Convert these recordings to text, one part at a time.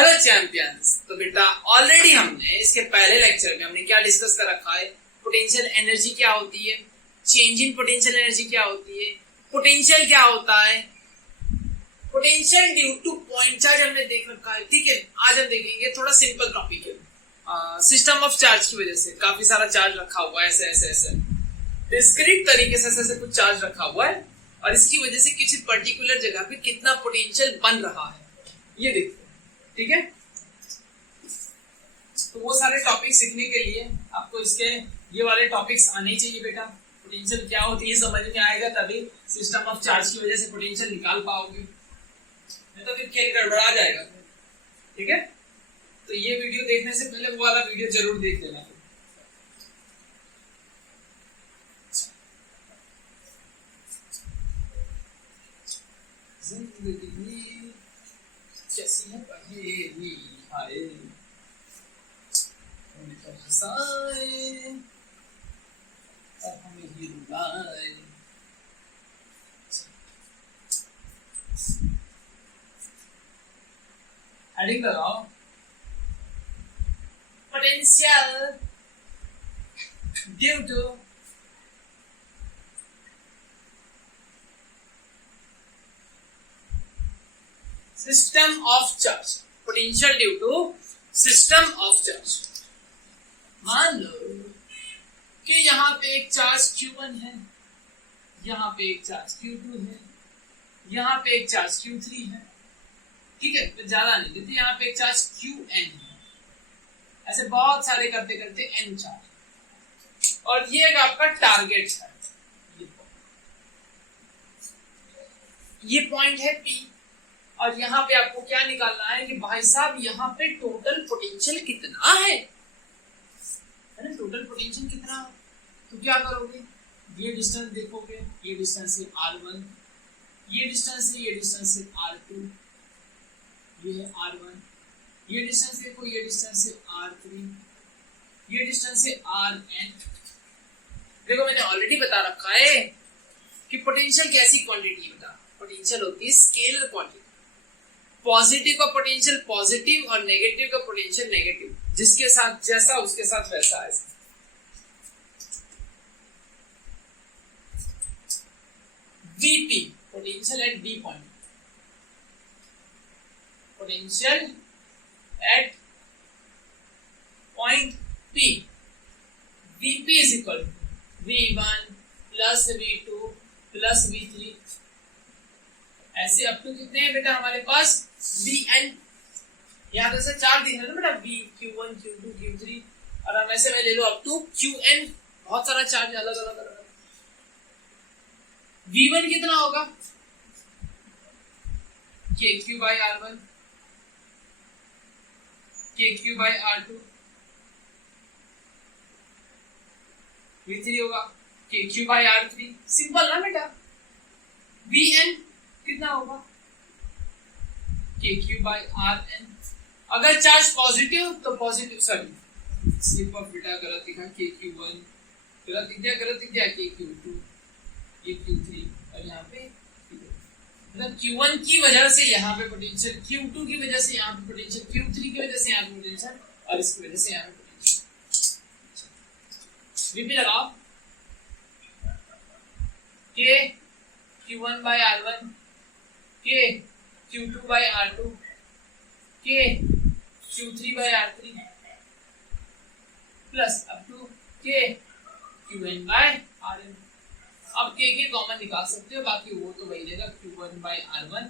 Hello champions. तो बेटा already हमने इसके पहले लेक्चर में हमने क्या डिस्कस कर रखा है, पोटेंशियल एनर्जी क्या होती है, चेंज इन पोटेंशियल एनर्जी क्या होती है, पोटेंशियल क्या होता है, potential due two point charge हमने देख रखा है। ठीक है, आज हम देखेंगे थोड़ा सिंपल टॉपिक है, सिस्टम ऑफ चार्ज की वजह से काफी सारा चार्ज रखा हुआ है, ऐसे ऐसे ऐसे डिस्क्रीट तरीके से ऐसे कुछ चार्ज रखा हुआ है और इसकी वजह से किसी पर्टिकुलर जगह पे कितना पोटेंशियल बन रहा है ये देखते हैं। ठीक है, तो वो सारे टॉपिक सीखने के लिए आपको इसके ये वाले टॉपिक्स आने ही चाहिए बेटा। पोटेंशियल क्या होती है समझ में आएगा तभी सिस्टम ऑफ चार्ज की वजह से पोटेंशियल निकाल पाओगे, नहीं तो फिर खेल गड़बड़ा जाएगा। ठीक है, तो ये वीडियो देखने से पहले वो वाला वीडियो जरूर देख लेना। जिंदगी कैसी है पहेली हाय हंसाए और हमें ही रुलाए। हेडिंग लगाओ, potential due to system of charge, potential due to system of charge. मान लो कि यहाँ पे एक चार्ज Q1 है, यहाँ पे एक चार्ज Q2 है, यहाँ पे एक चार्ज Q3 है। ठीक है, तो ज्यादा नहीं देते, यहाँ पे एक चार्ज Qn है। ऐसे बहुत सारे करते करते n चार्ज, और ये एक आपका टारगेट है। ये पॉइंट है P, और यहाँ पे आपको क्या निकालना है कि भाई साहब यहाँ पे टोटल पोटेंशियल कितना है ना, टोटल पोटेंशियल कितना है। तो क्या करोगे, ये डिस्टेंस देखोगे, ये डिस्टेंस है R1, ये डिस्टेंस है, ये डिस्टेंस है R2, ये है R1, ये डिस्टेंस देखो, ये डिस्टेंस है R3, ये डिस्टेंस है Rn। देखो मैंने ऑलरेडी बता रखा है कि पोटेंशियल कैसी क्वांटिटी बता, पोटेंशियल होती है स्केलर क्वांटिटी। पॉजिटिव का पोटेंशियल पॉजिटिव और नेगेटिव का पोटेंशियल नेगेटिव, जिसके साथ जैसा उसके साथ वैसा है। Vp potential at D point, potential at point P, Vp is equal to V1 plus V2 plus V3, ऐसे अप टू कितने हैं बेटा हमारे पास Vn। यहाँ तो चार दिख रहे हैं ना बेटा, V Q1 Q2 Q3, और हम ऐसे में ले लो अप टू Qn, बहुत सारा चार्ज अलग अलग अलग। V1 कितना होगा, KQ by R1, KQ by R2, V3 होगा KQ by R3। सिंपल ना बेटा। Vn कितना होगा, KQ by Rn। अगर चार्ज पॉजिटिव तो पॉजिटिव, सॉरी स्लिप ऑफ बेटा गलत लिखा, KQ1 गलत लिख दिया, गलत लिख दिया KQ2, ये Q3, और यहाँ पे मतलब Q1 की वजह से यहाँ पे पोटेंशियल, Q2 की वजह से यहाँ पे पोटेंशियल, Q3 की वजह से यहाँ पे पोटेंशियल, और इसकी वजह से यहाँ पे पोटेंशियल। Vp लगाओ, K Q1 by R1, K Q2 by R2, K Q3 by R3, plus up to K Qn by Rn। अब K के कॉमन निकाल सकते हो, बाकी वो तो वही रहेगा, Q1 by R1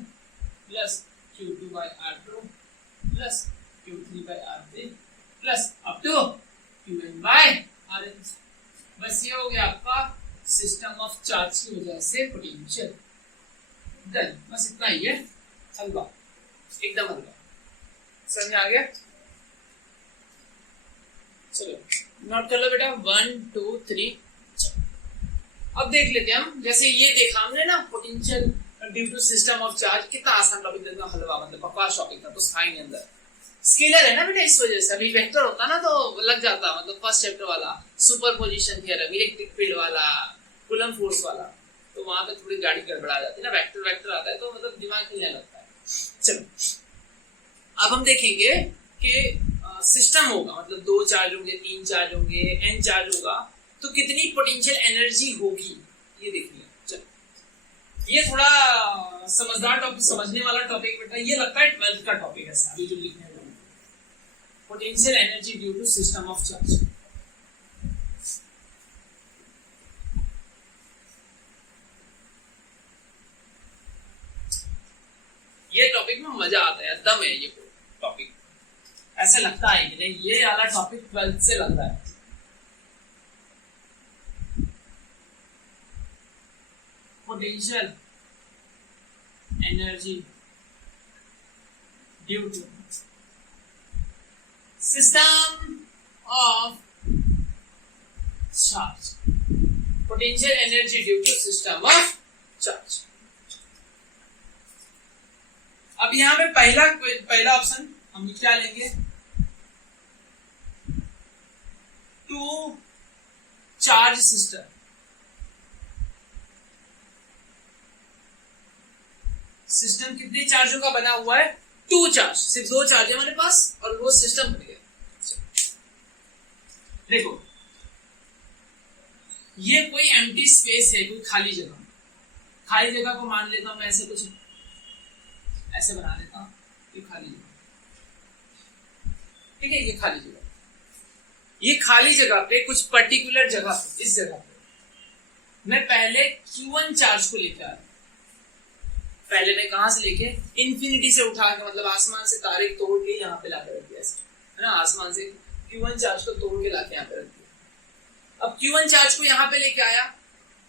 plus Q2 by R2 plus Q3 by R3 plus up to Qn by Rn। बस ये हो गया आपका सिस्टम ऑफ चार्ज की वजह से पोटेंशियल। डन, बस इतना ही है, हल्का, एकदम हल्का। समझ में आ गया? चलो नोट कर लो बेटा, 1 2 3। अब देख लेते हैं हम, जैसे ये देखा हमने ना potential due to system of charge, कितना आसान टॉपिक था, हलवा मतलब बकवास टॉपिक था, कुछ था ही नहीं अंदर। स्केलर है ना बेटा, इस वजह से। अभी वेक्टर होता ना तो लग जाता, मतलब फर्स्ट चैप्टर वाला सुपरपोजिशन थ्योरम, इलेक्ट्रिक फील्ड वाला, कूलम फोर्स वाला, तो वहां पे थोड़ी गाड़ी गड़बड़ा जाती है ना। वेक्टर वेक्टर आता है तो मतलब दिमाग हिलने लगता है। चलो अब हम देखेंगे कि सिस्टम होगा, मतलब 2 चार्ज होंगे, 3 चार्ज होंगे, n चार्ज होगा, तो कितनी पोटेंशियल एनर्जी होगी ये देखिए। चलो ये थोड़ा समझदार टॉपिक, समझने वाला टॉपिक बेटा, ये लगता है 12th का टॉपिक है अभी जो लिखने वाला, potential energy due to system of charge. ये टॉपिक में मजा आता है, दम है ये टॉपिक, ऐसे लगता है कि नहीं ये वाला टॉपिक 12th से लग रहा है। Potential energy due to system of charge, potential energy due to system of charge. अब यहां पे पहला ऑप्शन हम क्या लेंगे, टू चार्ज सिस्टम। सिस्टम कितने चार्जों का बना हुआ है, 2 चार्ज, सिर्फ 2 चार्ज है हमारे पास और वो सिस्टम बन गया। देखो ये कोई एम्प्टी स्पेस है, कोई खाली जगह, खाली जगह को मान लेता हूं मैं ऐसे कुछ ऐसे बना लेता हूं, ये खाली जगह, ठीक है, ये खाली जगह, ये खाली जगह पे कुछ पर्टिकुलर जगह, इस जगह पे मैं पहले Q1 चार्ज को लेकर आया। पहले मैं कहां से लेके, इंफिनिटी से उठा के, मतलब आसमान से तारे तोड़ के यहाँ पे लाकर रख दिया, है ना, आसमान से Q1 चार्ज को तोड़ के लाके यहाँ पे रख दिया। अब Q1 चार्ज को यहाँ पे लेके आया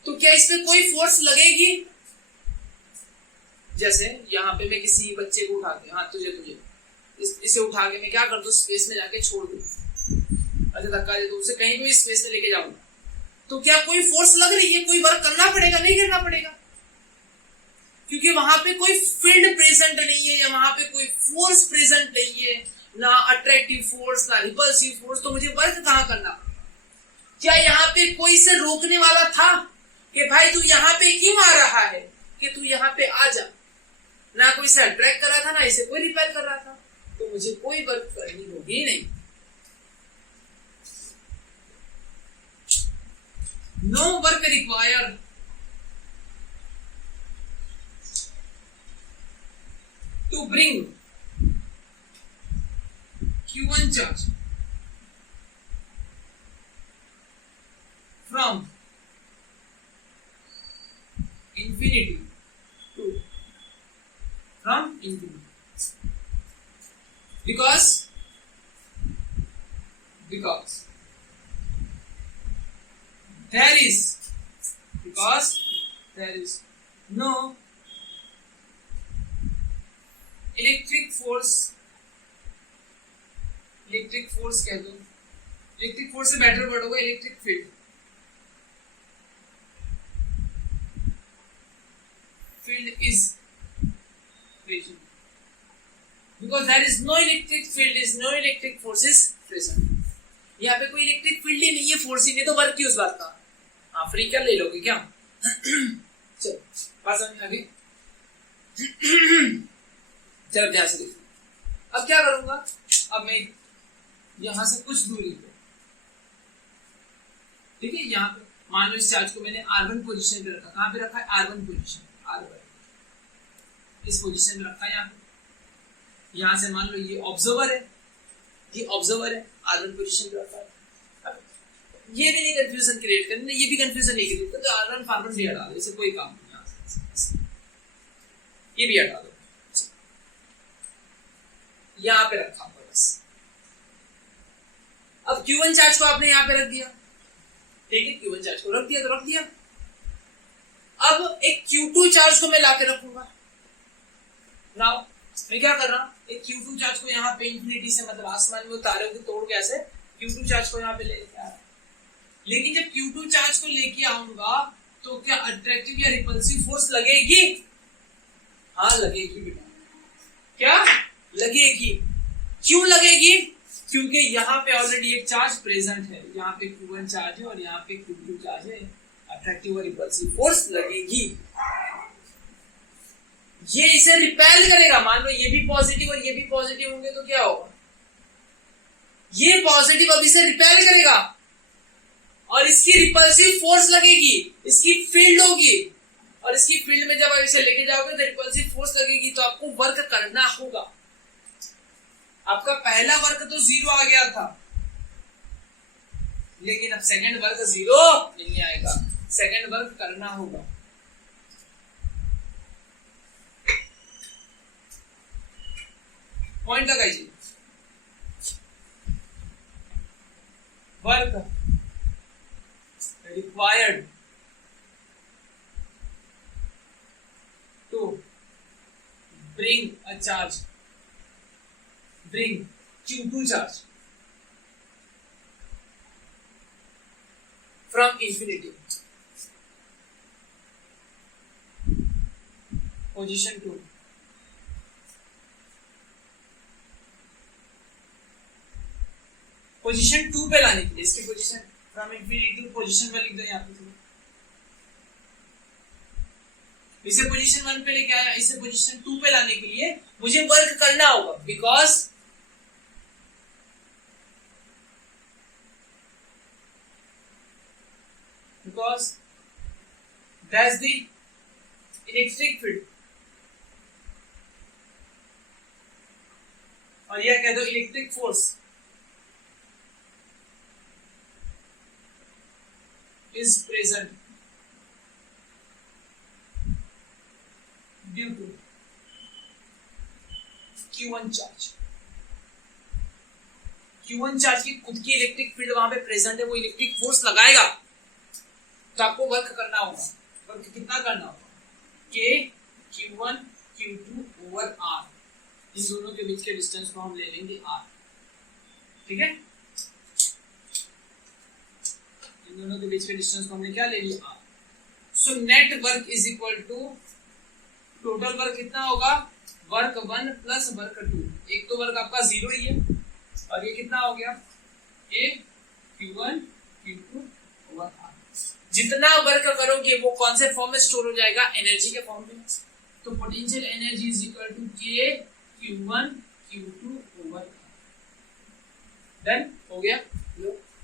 तो क्या इस पे कोई फोर्स लगेगी? जैसे यहाँ पे मैं किसी बच्चे को उठा के, हाँ तुझे इसे उठा के मैं क्या कर दूं, स्पेस में जाके छोड़ दूं, अच्छा धक्का दे दूं, उसे कहीं भी स्पेस में लेके जाऊंगा, तो क्या कोई फोर्स लग रही है, कोई वर्क करना पड़ेगा? नहीं करना पड़ेगा, क्योंकि वहां पे कोई फील्ड प्रेजेंट नहीं है या वहां पे कोई फोर्स प्रेजेंट नहीं है, ना अट्रैक्टिव फोर्स ना रिपल्सिव फोर्स, तो मुझे वर्क कहां करना? क्या यहाँ पे कोई से रोकने वाला था कि भाई तू यहाँ पे क्यों आ रहा है, कि तू यहाँ पे आ जा? ना कोई से अट्रैक्ट कर रहा था, ना इसे कोई रिपेल कर रहा था, तो मुझे कोई वर्क करनी होगी नहीं। No work required to bring Q1 charge from infinity to infinity, because there is no electric force कह दो, इलेक्ट्रिक फोर्स से बेटर वर्ड होगा electric field, is present, because there is no electric field, is no electric force is present। यहाँ पे कोई electric field ही नहीं है, force ही नहीं, तो वर्क क्यों उस बात का? हाँ फ्री कर ले लोगे क्या? चलो बात समझ आगे। चलो ध्यान से देखो, अब क्या करूंगा, अब मैं यहां से कुछ दूरी पे, ठीक है, यहाँ पे मान लो इस चार्ज को मैंने R1 पोजीशन पे रखा, कहां पे रखा है? R1 पोजीशन, R1 इस पोजीशन में रखा है यहाँ पे। यहां से मान लो ये ऑब्जर्वर है, R1 पोजीशन पे रखा है। अब ये भी नहीं कंफ्यूजन क्रिएट करना, ये भी कंफ्यूजन नहीं क्रिएट करना, तो R1 फार्मन भी हटा दो, इसे कोई काम नहीं, ये भी हटा दो, यहां पे रखा हुआ बस। अब Q1 चार्ज को आपने यहां पे रख दिया, ठीक है, Q1 चार्ज को रख दिया तो रख दिया। अब एक Q2 चार्ज को मैं लाके रखूंगा। नाउ मैं क्या कर रहा हूं, एक Q2 चार्ज को यहाँ पे इंफिनिटी से, मतलब आसमान में तारों को तोड़ के ऐसे Q2 चार्ज को यहाँ पे लेके आ रहा है। लेकिन जब Q2 चार्ज को लेके आऊंगा तो क्या अट्रैक्टिव या रिपल्सिव फोर्स लगेगी? हाँ लगेगी बेटा, क्या लगेगी? क्यों लगेगी? क्योंकि यहाँ पे ऑलरेडी एक चार्ज प्रेजेंट है, यहाँ पे Q1 चार्ज है और यहाँ पे Q2 चार्ज है, अट्रैक्टिव और रिपल्सिव फोर्स लगेगी। ये इसे रिपेल करेगा। मान लो ये भी पॉजिटिव और ये भी पॉजिटिव होंगे तो क्या होगा, ये पॉजिटिव अब इसे रिपेल करेगा और इसकी रिपल्सिव फोर्स लगेगी, इसकी फील्ड होगी, और इसकी फील्ड में जब आप इसे लेके जाओगे तो रिपल्सिव फोर्स लगेगी, तो आपको वर्क करना होगा। आपका पहला वर्क तो 0 आ गया था, लेकिन अब सेकंड वर्क 0 नहीं आएगा, सेकंड वर्क करना होगा। पॉइंट लगाइए, work required to bring a charge, bring Q2 charge from infinity position 2 position 2 पे लाने के लिए, इसकी position from infinity to position में लिख दो यहाँ पे, इसे पोजीशन 1 पे लेके आया, इसे पोजीशन 2 पे लाने के लिए मुझे वर्क करना होगा, because that's the electric field, और यह कह दो electric force is present due to Q1 charge. Q1 charge की खुद की इलेक्ट्रिक फील्ड वहां पे प्रेजेंट है, वो इलेक्ट्रिक फोर्स लगाएगा, तो आपको वर्क करना होगा। वर्क कितना करना होगा, K Q1 Q2 over R, इन दोनों के बीच के डिस्टेंस को हम ले लेंगे R, ठीक है, दोनों के बीच के डिस्टेंस को हमने क्या ले लिया R। So net work is equal to total work कितना होगा, वर्क 1 प्लस वर्क 2, एक तो वर्क आपका 0 ही है, और ये कितना हो गया A Q1 Q2 over R। जितना वर्क करोगे वो कौन से फॉर्म में स्टोर हो जाएगा, एनर्जी के फॉर्म में, तो potential energy is equal to K Q1 Q2 over R। Done हो गया,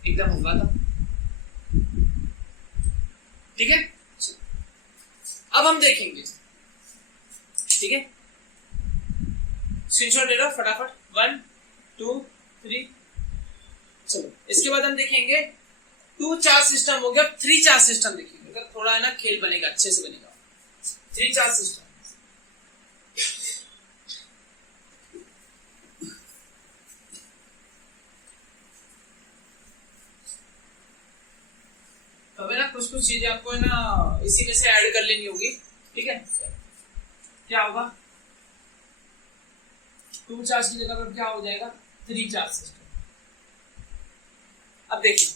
एकदम होगा था, ठीक है। अब हम देखेंगे, ठीक है, स्क्रीनशॉट ले लो फटाफट, 1 2 3। चलो इसके बाद हम देखेंगे 2 चार्ज सिस्टम हो गया, 3 चार्ज सिस्टम देखेंगे, तो थोड़ा है ना खेल बनेगा, अच्छे से बनेगा। 3 चार्ज सिस्टम, तो अब है ना कुछ चीजें आपको है ना इसी में से ऐड कर लेनी होगी, ठीक है। क्या होगा, 2 चार्ज की जगह पर क्या हो जाएगा, 3 चार्ज सिस्टम। अब देखिए,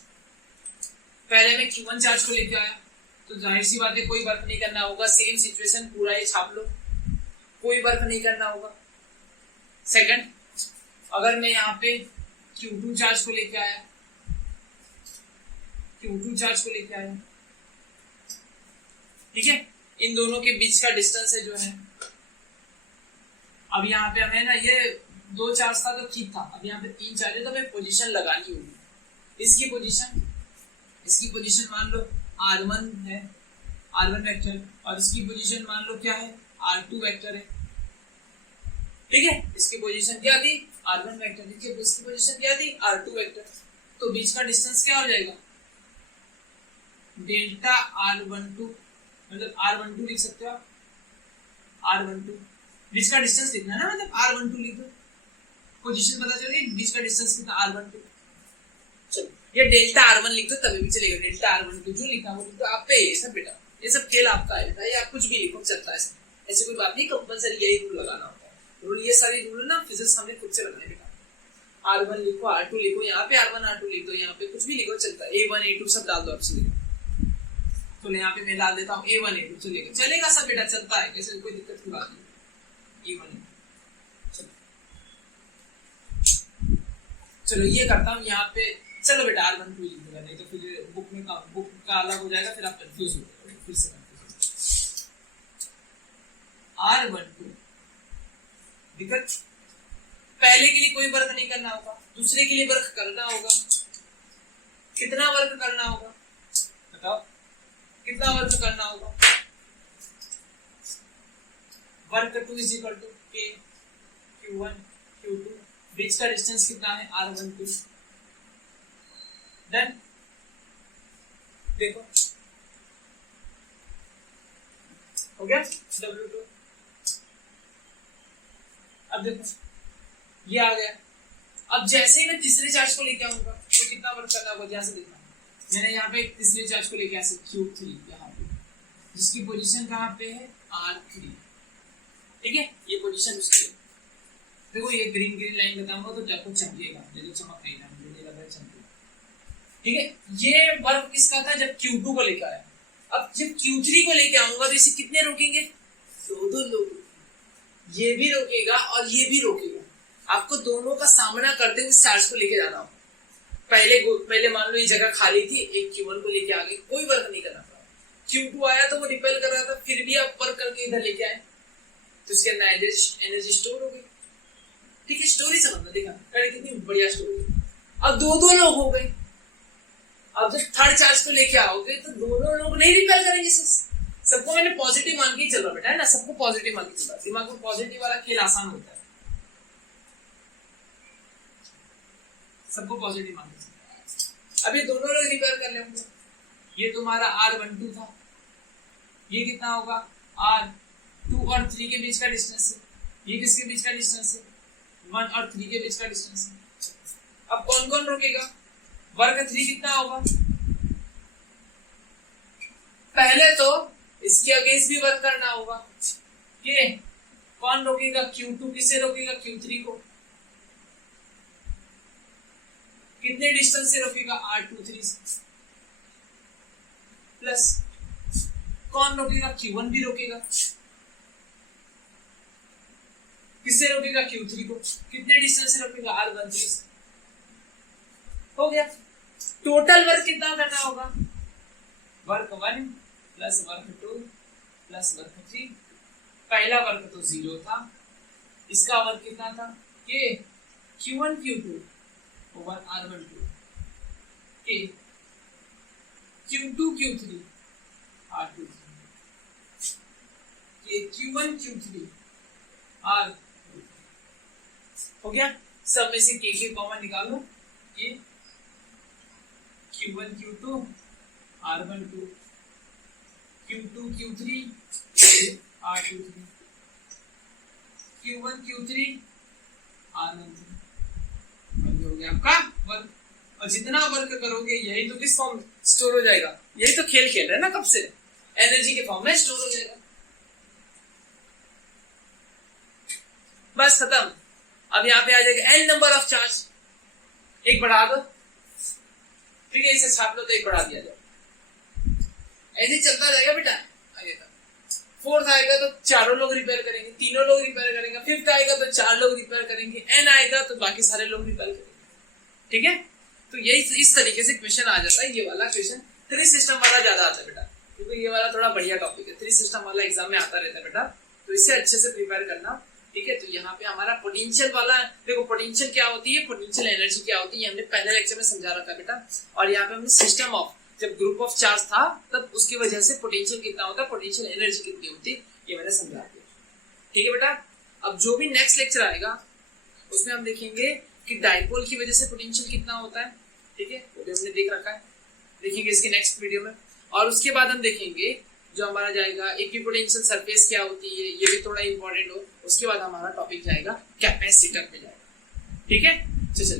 पहले मैं Q1 चार्ज को लेके आया, तो जाहिर सी बात है कोई वर्क नहीं करना होगा, सेम सिचुएशन पूरा ये छाप लो, कोई वर्क नहीं करना होगा। सेकंड, अगर मैं यहाँ पे Q2 चार्ज को लेके आया, Q2 चार्ज को लेके आया, ठीक है, इन दोनों के बीच का डिस्टेंस है जो है, अब यहाँ पे हमें ना ये 2 चार्ज था तो ठीक था, अब यहाँ पे 3 चार्ज है तो हमें पोजीशन लगानी होगी। इसकी पोजीशन मान लो R1 है, R1 वेक्टर, और इसकी पोजीशन मान लो क्या है, R2 वेक्टर है, ठीक है। इसकी पोजीशन क्या थी, R1 वेक्टर, इसकी पोजीशन क्या थी, R2 वेक्टर, तो बीच का डिस्टेंस क्या हो जाएगा, डेल्टा R12, मतलब R12 लिख सकते हो आप, R12 बीच का डिस्टेंस लिखना है ना, मतलब R12 लिख दो, पोजीशन पता चल गई, बीच का डिस्टेंस कितना R12। चलो ये डेल्टा R1 लिख दो तभी भी चलेगा, डेल्टा R12 जो लिखा वो तो आप पे ये सब बेटा, ये सब खेल आपका है बेटा, ये आप कुछ भी लिखो चलता है, ऐसे कोई बात नहीं, कंपलसरी यही रूल लगाना होता है, रूल ये सारी रूल ना फिजिक्स हमने खुद से बनाए बेटा। R1 लिखो, R2 लिखो, यहाँ पे R1 R2 लिख दो, यहाँ पे कुछ भी लिखो चलता है, A1 A2 सब डाल दो आपसे, तो यहाँ पे मैं डाल देता हूँ A1 A2, चलेगा सब बेटा, चलता है, कैसे कोई दिक्कत की बात नहीं। A1 चलो ये करता हूँ यहाँ पे, चलो बेटा R12 लिख देगा, नहीं तो फिर बुक का अलग हो जाएगा, फिर आप कंफ्यूज हो जाओगे, फिर से कंफ्यूज। R12। दिक्कत, पहले के लिए कोई वर्क नहीं करना होगा, दूसरे के लिए वर्क करना होगा। कितना वर्क करना होगा बताओ, कितना वर्क करना होगा? Work 2 is equal to K Q1 Q2, बीच का डिस्टेंस कितना है R12। डन। देखो हो गया W2। अब देखो ये आ गया। अब जैसे ही मैं तीसरे चार्ज को लेके आऊंगा तो कितना वर्क करना होगा? यहाँ से देखना, मैंने यहाँ पे एक तीसरे चार्ज को लेके ऐसे Q3 यहाँ पे, जिसकी पोजीशन कहाँ पे है R3। ठीक है, ये पोजीशन उसकी। देखो ये ग्रीन ग्रीन लाइन बताऊंगा तो आपको चमकेगा, जैसे चमक नहीं रहा, मुझे लगा चमकेगा। ठीक है, ये वर्क किसका था जब Q2 को लेकर आया। अब जब Q3 को लेके आऊंगा तो इसे कितने रोकेंगे? दो लोग, ये भी रोकेगा और ये भी रोकेगा। आपको दोनों का सामना करते हुए चार्ज को लेके जाना होगा। पहले मान लो ये जगह खाली थी, एक Q1 को लेके आ गए, कोई वर्क नहीं करना पड़ा। Q2 आया तो वो रिपेल कर रहा था, फिर भी आप वर्क करके इधर लेके आए तो इसके अंदर एनर्जी स्टोर हो गई। ठीक है, स्टोरी समझना, देखा कितनी बढ़िया स्टोरी। अब दो लोग हो गए। अब जब थर्ड चार्ज को लेके आओगे तो दोनों लोग नहीं रिपेल करेंगे। सबको मैंने पॉजिटिव मान के चल रहा बेटा, है ना, सबको पॉजिटिव मान के चल रहा। दिमाग में पॉजिटिव वाला खेल आसान होता है, सबको पॉजिटिव मान के चल। अब ये दोनों लोग रिपेयर कर लेंगे। ये तुम्हारा R12 था, ये कितना होगा R2 और 3 के बीच का डिस्टेंस है। ये किसके बीच का डिस्टेंस है? 1 और 3 के बीच का डिस्टेंस है। अब कौन कौन रोकेगा? वर्क 3 कितना होगा? पहले तो इसके अगेंस्ट भी वर्क करना होगा। के कौन रोकेगा? Q2 किसे रोकेगा? Q3 को। कितने डिस्टेंस से रोकेगा? R23 से। प्लस कौन रोकेगा? Q1 भी रोकेगा। किससे रोकेगा? Q3 को। कितने डिस्टेंस से रोकेगा? R13 से। हो गया। टोटल वर्क कितना करना होगा? Work 1 plus work 2 plus work 3। पहला वर्क तो 0 था, इसका वर्क कितना था? के Q1 Q2 ओवर R12 के Q2 Q3 R23 के Q1 Q3 R। हो गया। सब में से के कॉमन निकालो। के Q1 Q2 R12 Q2 Q3 R23 Q1 Q3 R13। हो गया आपका वर्क। और जितना वर्क करोगे यही तो किस फॉर्म स्टोर हो जाएगा? यही तो खेल खेल रहे हैं ना कब से, एनर्जी के फॉर्म में स्टोर हो जाएगा। बस खत्म। अब यहाँ पे आ जाएगा n नंबर ऑफ चार्ज। एक बढ़ा दो, ठीक है, इसे छाप लो तो एक बढ़ा दिया जाए। ऐसे चलता रहेगा बेटा आगे तक। फोर्थ आएगा तो चारों लोग रिपेयर करेंगे, तीनों लोग रिपेयर करेंगे। फिफ्थ आएगा तो 4 लोग रिपेयर करेंगे। n आएगा तो बाकी सारे लोग रिपेयर करेंगे। ठीक है, तो यही इस तरीके से क्वेश्चन आ जाता है। ये वाला क्वेश्चन 3 सिस्टम वाला ज्यादा आता है बेटा, क्योंकि ये वाला थोड़ा बढ़िया टॉपिक है। 3 सिस्टम वाला एग्जाम में आता रहता है बेटा, तो इससे अच्छे से प्रिपेयर करना। ठीक है, तो यहाँ पे हमारा पोटेंशियल वाला, देखो पोटेंशियल क्या होती है, पोटेंशियल एनर्जी क्या होती है, हमने पहले लेक्चर में समझा रखा बेटा। और यहाँ पे हमने सिस्टम ऑफ, जब ग्रुप ऑफ चार्ज था तब उसकी वजह से पोटेंशियल कितना होता है, पोटेंशियल एनर्जी कितनी होती है, ये मैंने समझा दिया। ठीक है बेटा, अब जो भी नेक्स्ट लेक्चर आएगा उसमें हम देखेंगे कि डाइपोल की वजह से पोटेंशियल कितना होता है। ठीक है, वो भी हमने देख रखा है, देखेंगे इसके नेक्स्ट वीडियो में। और उसके बाद हम देखेंगे जो हमारा जाएगा इक्विपोटेंशियल सरफेस क्या होती है, ये भी थोड़ा इंपॉर्टेंट हो। उसके बाद हमारा टॉपिक जाएगा कैपेसिटर पे जाएगा। ठीक है, चलिए।